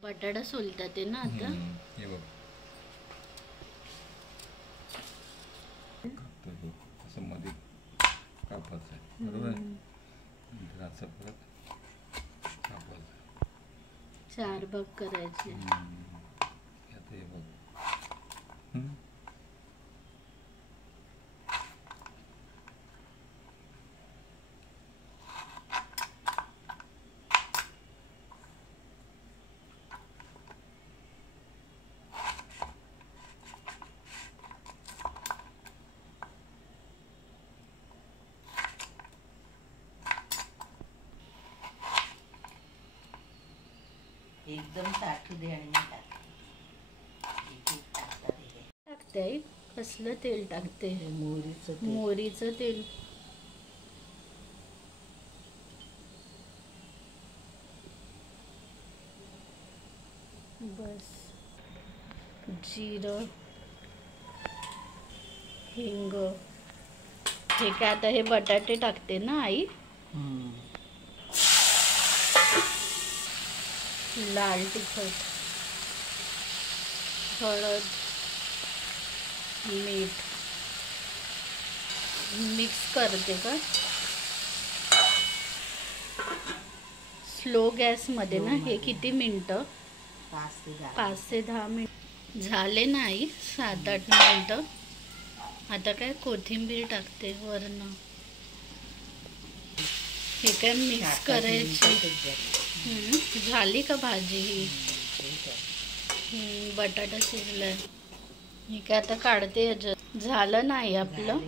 बटाटा सोलतात ते ना आता. हे बघ कापतोय बघ असं मध्ये कापायचं आहे बरोबर आहे. नंतर असं परत कापायचं. 4 भाग करायचे. आता हे बघ एकदम टाकू दे आणि मग टाकते आई. कसलं तेल टाकते? मोहरीचं तेल. मोहरीचं तेल. बस. जिरं, हिंग. हे काय आता हे बटाटे टाकते ना आई. लाल तिखट, हळद, मीठ मिक्स करते का. स्लो गॅसमध्ये ना. हे किती मिनटं? 5 ते 10 मिनिट झाले ना आई. 7-8 मिनटं. आता काय कोथिंबीर टाकते वरनं. हे काय मिक्स करायची. झाली का भाजी ही? बटाटा शिजलाय. हे काय आता काढते. झालं नाही आपलं.